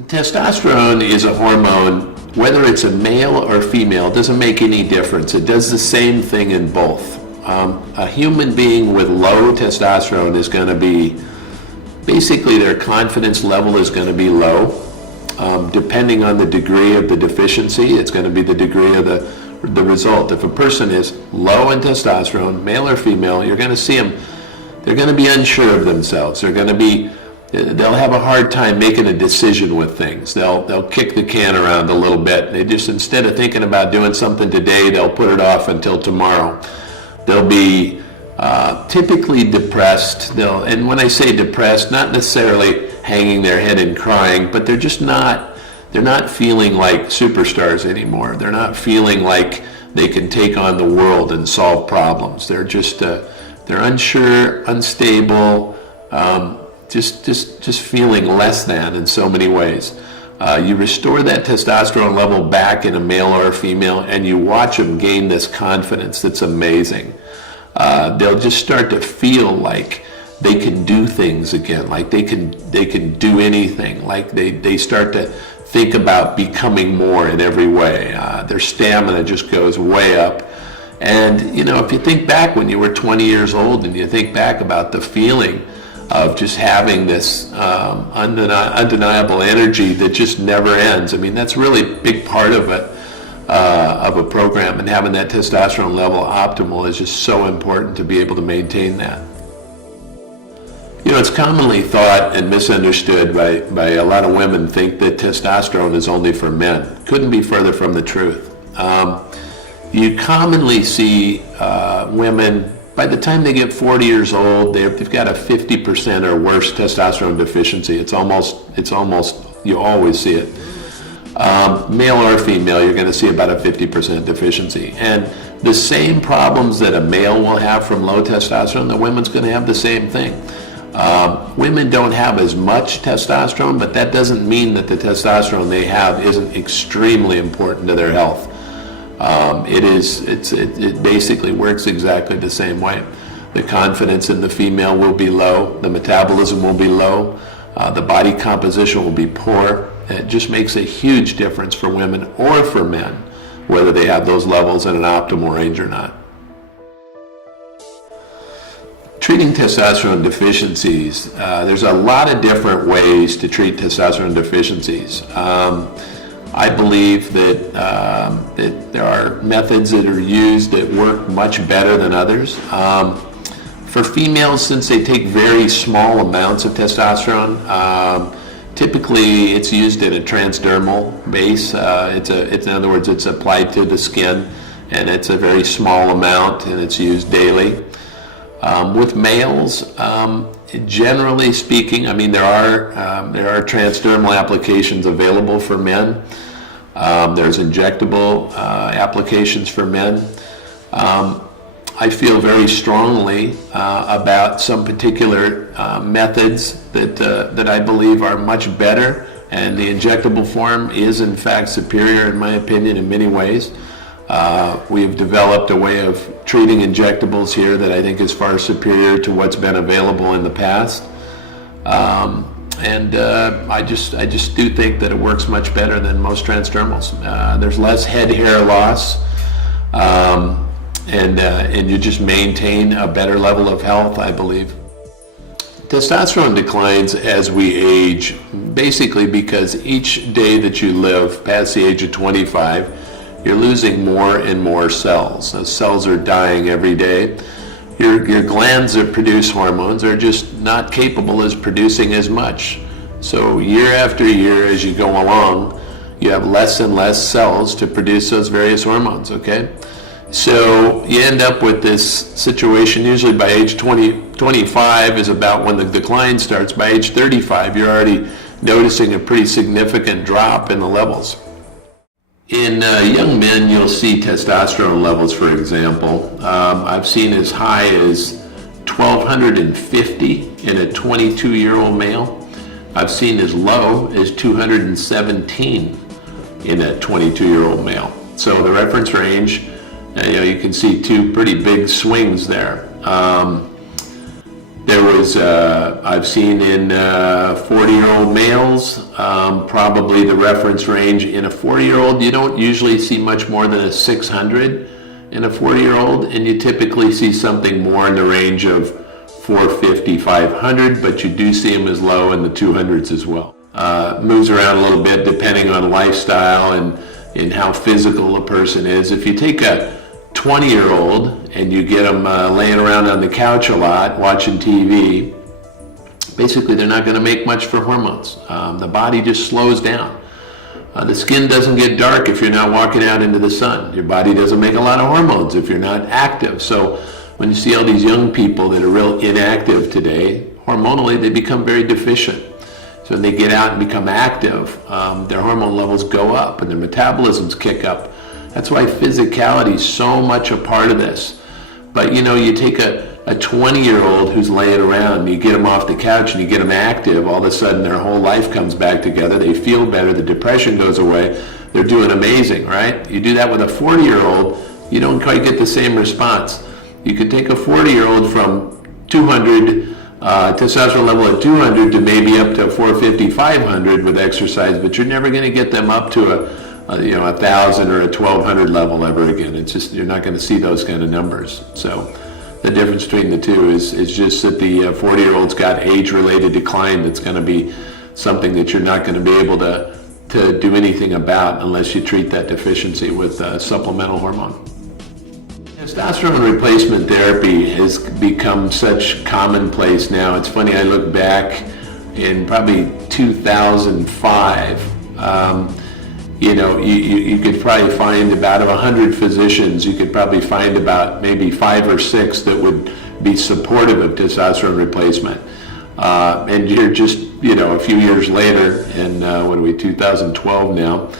Testosterone is a hormone, whether it's a male or female, it doesn't make any difference. It does the same thing in both. A human being with low testosterone is going to be, basically their confidence level is going to be low. Depending on the degree of the deficiency, it's going to be the degree of the result. If a person is low in testosterone, male or female, you're going to see them, they're going to be unsure of themselves. They'll have a hard time making a decision with things. They'll kick the can around a little bit. They just, instead of thinking about doing something today, they'll put it off until tomorrow. They'll be typically depressed. And when I say depressed, not necessarily hanging their head and crying, but they're not feeling like superstars anymore. They're not feeling like they can take on the world and solve problems. They're just, they're unsure, unstable, just feeling less than in so many ways. You restore that testosterone level back in a male or a female, and you watch them gain this confidence that's amazing. They'll just start to feel like they can do things again, like they can do anything, like they start to think about becoming more in every way. Their stamina just goes way up. And you know, if you think back when you were 20 years old and you think back about the feeling of just having this undeniable energy that just never ends. I mean, that's really a big part of it, of a program, and having that testosterone level optimal is just so important to be able to maintain that. You know, it's commonly thought and misunderstood by a lot of women think that testosterone is only for men. Couldn't be further from the truth. You commonly see women, by the time they get 40 years old, they've got a 50% or worse testosterone deficiency. It's almost, you always see it. Male or female, you're going to see about a 50% deficiency. And the same problems that a male will have from low testosterone, the women's going to have the same thing. Women don't have as much testosterone, but that doesn't mean that the testosterone they have isn't extremely important to their health. It basically works exactly the same way. The confidence in the female will be low, the metabolism will be low, the body composition will be poor. It just makes a huge difference for women or for men, whether they have those levels in an optimal range or not. Treating testosterone deficiencies, there's a lot of different ways to treat testosterone deficiencies. I believe that there are methods that are used that work much better than others. For females, since they take very small amounts of testosterone, typically it's used in a transdermal base. In other words, it's applied to the skin, and it's a very small amount, and it's used daily. With males, generally speaking, I mean, there are transdermal applications available for men. There's injectable applications for men. I feel very strongly about some particular methods that I believe are much better, and the injectable form is in fact superior in my opinion in many ways. We've developed a way of treating injectables here that I think is far superior to what's been available in the past. I just do think that it works much better than most transdermals. There's less head hair loss, and you just maintain a better level of health, I believe. Testosterone declines as we age, basically because each day that you live past the age of 25, you're losing more and more cells. Those cells are dying every day. Your glands that produce hormones are just not capable as producing as much. So year after year, as you go along, you have less and less cells to produce those various hormones, okay? So you end up with this situation, usually by age 25 is about when the decline starts. By age 35, you're already noticing a pretty significant drop in the levels. In young men, you'll see testosterone levels, for example. I've seen as high as 1,250 in a 22-year-old male. I've seen as low as 217 in a 22-year-old male. So the reference range, you can see two pretty big swings there. I've seen in 40-year-old males, probably the reference range in a 40-year-old, you don't usually see much more than a 600 in a 40-year-old, and you typically see something more in the range of 450, 500, but you do see them as low in the 200s as well. Moves around a little bit depending on lifestyle and how physical a person is. If you take a 20-year-old and you get them laying around on the couch a lot watching TV, basically they're not going to make much for hormones. The body just slows down. The skin doesn't get dark if you're not walking out into the sun. Your body doesn't make a lot of hormones if you're not active. So when you see all these young people that are real inactive today, hormonally they become very deficient. So when they get out and become active, their hormone levels go up and their metabolisms kick up. That's why physicality is so much a part of this. But you take a 20-year-old who's laying around, and you get them off the couch and you get them active, all of a sudden their whole life comes back together, they feel better, the depression goes away, they're doing amazing, right? You do that with a 40-year-old, you don't quite get the same response. You could take a 40-year-old from 200, testosterone level at 200 to maybe up to 450, 500 with exercise, but you're never going to get them up to a 1,000 or a 1,200 level ever again. It's just, you're not going to see those kind of numbers. So the difference between the two is just that the 40-year-old's got age-related decline that's going to be something that you're not going to be able to do anything about unless you treat that deficiency with supplemental hormone. Testosterone replacement therapy has become such commonplace now. It's funny, I look back in probably 2005, you could probably find about 100 physicians, you could probably find about maybe 5 or 6 that would be supportive of testosterone replacement. And you're just, a few years later, in 2012 now,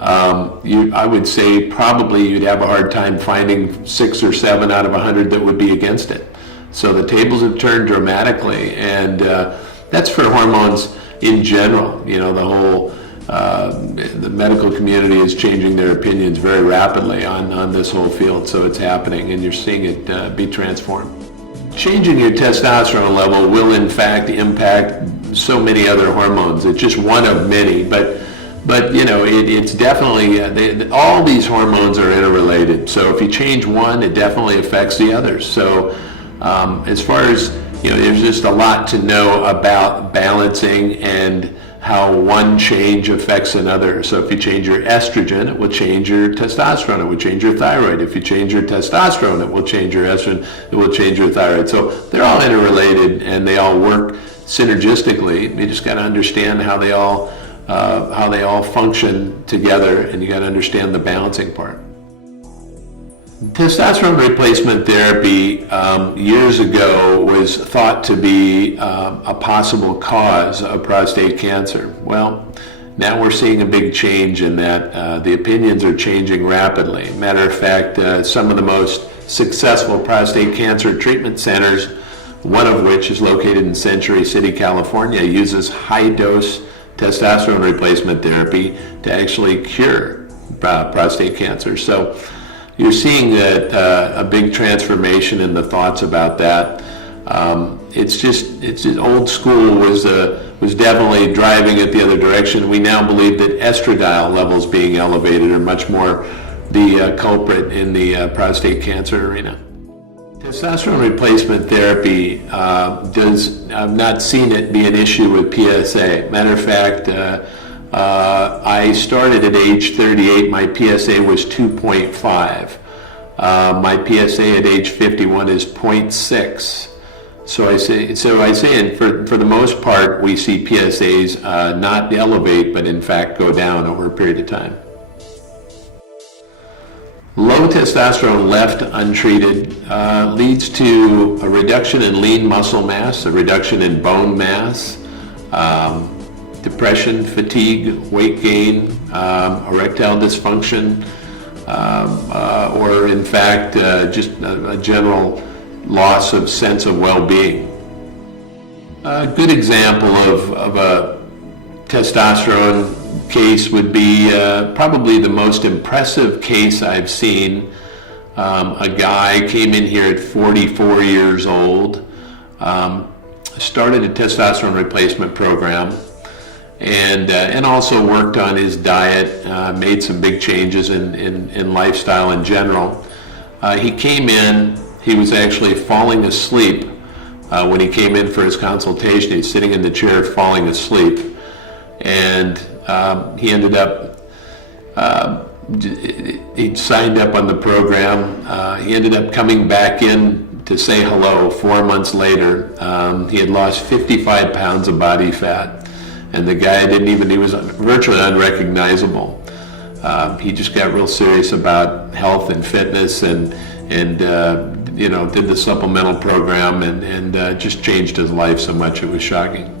I would say probably you'd have a hard time finding 6 or 7 out of 100 that would be against it. So the tables have turned dramatically, and that's for hormones in general. The medical community is changing their opinions very rapidly on this whole field, so it's happening, and you're seeing it be transformed. Changing your testosterone level will in fact impact so many other hormones. It's just one of many, but it's definitely, all these hormones are interrelated. So if you change one, it definitely affects the others. So as far as, there's just a lot to know about balancing and how one change affects another. So if you change your estrogen, it will change your testosterone, it will change your thyroid. If you change your testosterone, it will change your estrogen, it will change your thyroid. So they're all interrelated and they all work synergistically. You just got to understand how they all function together, and you got to understand the balancing part. Testosterone replacement therapy years ago was thought to be a possible cause of prostate cancer. Well, now we're seeing a big change in that. The opinions are changing rapidly. Matter of fact, some of the most successful prostate cancer treatment centers, one of which is located in Century City, California, uses high-dose testosterone replacement therapy to actually cure prostate cancer. So you're seeing a big transformation in the thoughts about that. It's just old school was definitely driving it the other direction. We now believe that estradiol levels being elevated are much more the culprit in the prostate cancer arena. Testosterone replacement therapy I've not seen it be an issue with PSA. Matter of fact, I started at age 38, my PSA was 2.5. My PSA at age 51 is 0.6. So I say, and for the most part, we see PSAs not elevate, but in fact go down over a period of time. Low testosterone left untreated leads to a reduction in lean muscle mass, a reduction in bone mass, depression, fatigue, weight gain, erectile dysfunction, or in fact just a general loss of sense of well-being. A good example of a testosterone case would be probably the most impressive case I've seen. A guy came in here at 44 years old. Started a testosterone replacement program, and also worked on his diet, made some big changes in lifestyle in general. He came in, he was actually falling asleep when he came in for his consultation. He's sitting in the chair falling asleep, and he ended up, he signed up on the program. He ended up coming back in to say hello 4 months later. He had lost 55 pounds of body fat, and the guy he was virtually unrecognizable. He just got real serious about health and fitness, and did the supplemental program, and just changed his life so much it was shocking.